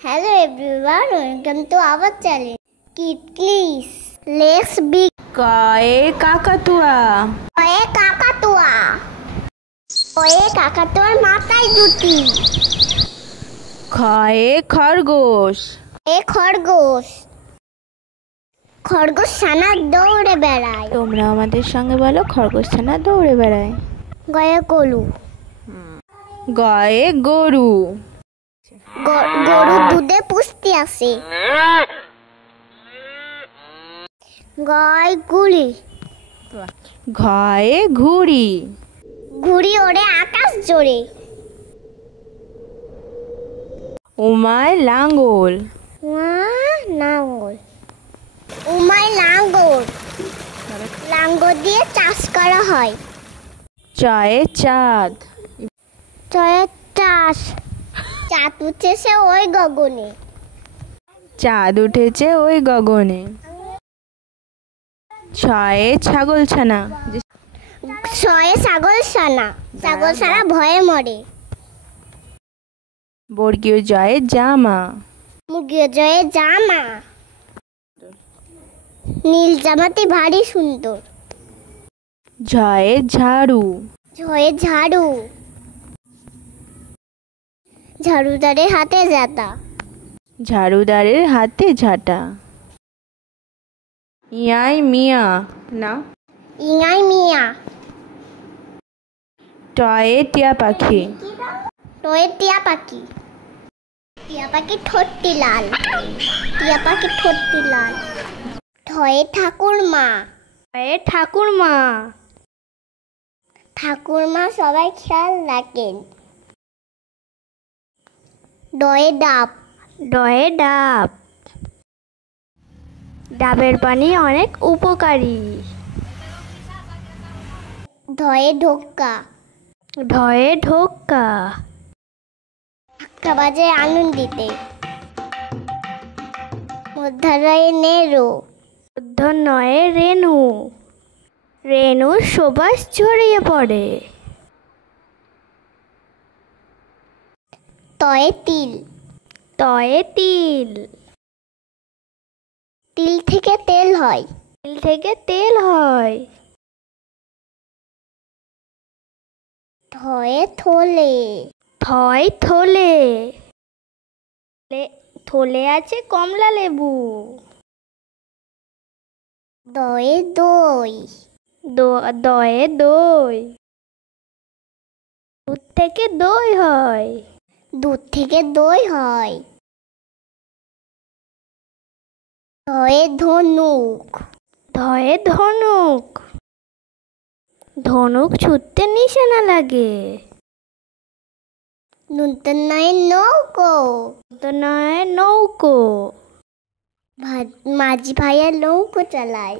Hello everyone, welcome to our channel. Kid please, let's be কয়ে কাকাতুয়া। কয়ে কাকাতুয়া। কয়ে কাকাতুয়ার মাথায় দুটি। খয়ে খরগোশ। এ খরগোশ। খরগোশ ছানা দৌড়ে বেড়ায়। তোমরা আমাদের সঙ্গে বলো, খরগোশ ছানা দৌড়ে বেড়ায়। গয়ে গরু। গয়ে গরু। গরু দুধে পুষ্টি আছে। গয় গুড়ি। ঘয়ে ঘুড়ি। ঘুড়ি ওড়ে আকাশ জোরে। উমায় লাঙ্গল। লাঙ্গল। উমায় লাঙ্গল। লাঙ্গল দিয়ে চাষ করা হয়। চয়ে চাঁদ। চয়ের চাষ। চাঁদ উঠেছে ওই গগনে। চাঁদ উঠেছে ওই গগনে। ছয়ে ছাগল ছানা। ছয়ে ছাগল ছানা। ছাগল ছানা ভয়ে মরে। বর্গীয় জয়ে জামা। মুরগির জয়ে জামা। নীল জামাটি ভারী সুন্দর। ঝয়ে ঝাড়ু। ঝয়ে ঝাড়ু। ঝাড়ুদারের হাতে ঝাঁটা। ঝাড়ুদারের হাতে ঝাঁটা। ইয়াই মিয়া না। ইঙাই মিয়া। টয়ে টিয়া পাখি। টয়ে টিয়া পাখি। টিয়া পাখি ঠোঁটটি লাল। টিয়া পাখি ঠোঁটটি লাল। ঠয়ে ঠাকুরমা। টয়ে ঠাকুরমা। ঠাকুরমা সবাই খেয়াল রাখেন। ডয়ে ডাব। ডয়ে ডাব। ডাবের পানি অনেক উপকারী। ধয়ে ঢোকা। ঢয়ে ঢোকা। ধাক্কা বাজে আনন্দিতে। মধ্যারয়ে নেরো। মধ্যাহ্নয়ে রেণু। রেণু সুবাস ছড়িয়ে পড়ে। তয়ে তিল। তয়ে তিল। তিল থেকে তেল হয়। তিল থেকে তেল হয়। ধয়ে থলে। থয় থলে। থলে আছে কমলা লেবু। দয়ে দই। দয়ে দই। দুধ থেকে দই হয়। দুধ থেকে দই হয়। ধয়ে ধনুক। ধয়ে ধনুক। ধনুক ছুটতে নিশানা লাগে। নূতনয়ে নৌকো। নয় নৌকো। মাঝি ভাইয়া নৌকো চালায়।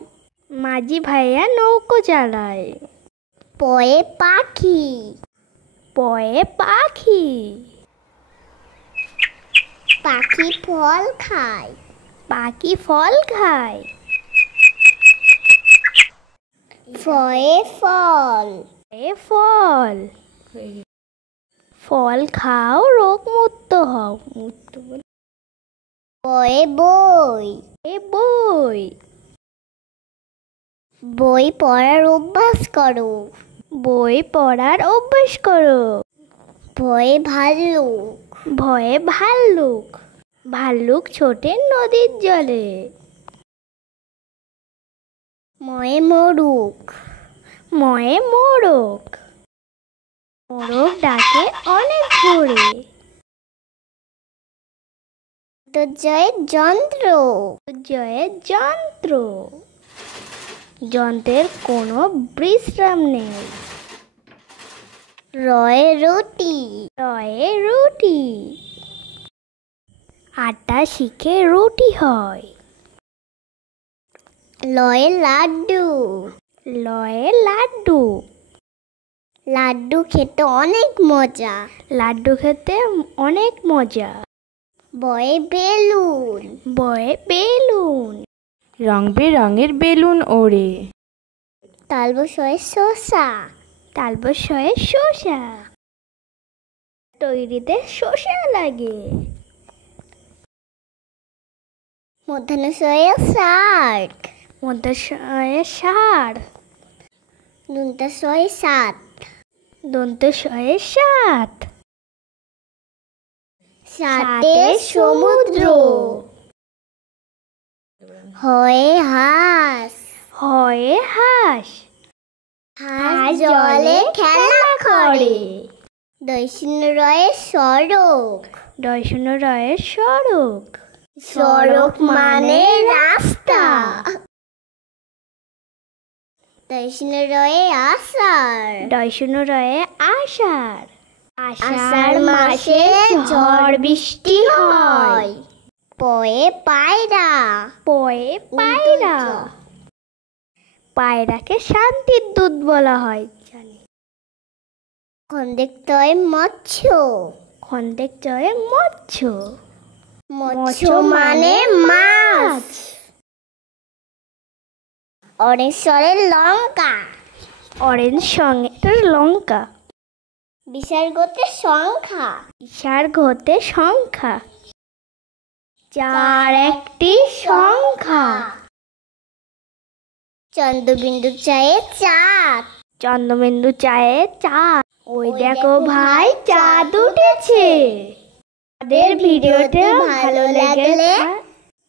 মাঝি ভাইয়া নৌকো চালায়। পয়ে পাখি। পয়ে পাখি। পাখি ফল খায়। পাখি ফল খায়। ফয়ে ফল। ফল। ফল খাও, রোগ মুক্ত হও। বয়ে বই। বই। বই পড়ার অভ্যাস করো। বই পড়ার অভ্যাস করো। ভয়ে ভাল্লুক। ভয়ে ভাল্লুক। ভাল্লুক ছোটে নদীর জলে। ময়ে মোরুক। ময়ে মোরক। মোরক ডাকে অনেক ভোরে। জয়ে যন্ত্র। জয়ে যন্ত্র। যন্ত্রের কোনো বিশ্রাম নেই। রয়ে রুটি। রয়ে রুটি। আটা শিখে রুটি হয়। লয়ে লাড্ডু। লয়ে লাড্ডু। লাড্ডু খেতে অনেক মজা। লাড্ডু খেতে অনেক মজা। বয়ে বেলুন। বয়ে বেলুন। রং বেরঙের বেলুন ওড়ে। তালবশয়ে শসা। তালবশয়ে শসা। তৈরিতে শসা লাগে। মূর্ধন্যষয়ে শার্ক। মধ্যশয়ে ষাঁড়। দন্তাশয়ে সাত। দন্তশয়ে সাত। সাতে সমুদ্র। হয়ে হাঁস। হয়ে হাঁস। হাঁস জলে খেলা করে। দৈশূন্যরয়ে সড়ক। দশনরয়ে সড়ক। সড়ক মানে রাস্তা। দৈশূন্যরয়ে আষাঢ়। দশনরয়ে আষাঢ়। আষাঢ় মাসে ঝড় বৃষ্টি হয়। পয়ে পায়রা। পয়ে পায়রা। পায়রাকে শান্তির দূত বলা হয় জানি। খন্দেক্তয়ে মৎস্য। খন্দেকজয়ে মৎস্য। মৎস্য মানে মাছ। অরেশ্বরে লঙ্কা। অরেঞ্জ সঙ্গে লঙ্কা। বিসর্গতে সংখ্যা। বিসর্গতে সংখ্যা। চার একটি সংখ্যা। চন্দ্রবিন্দু চায়ে চাঁদ। চন্দ্রবিন্দু চায়ে চাঁদ। ওই দেখো ভাই চাঁদ উঠেছে। আমাদের ভিডিওটা ভালো লাগলে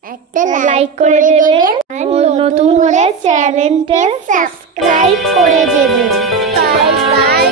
একটা লাইক করে দেবেন আর নতুন হলে চ্যানেলটা সাবস্ক্রাইব করে দেবেন। Bye bye.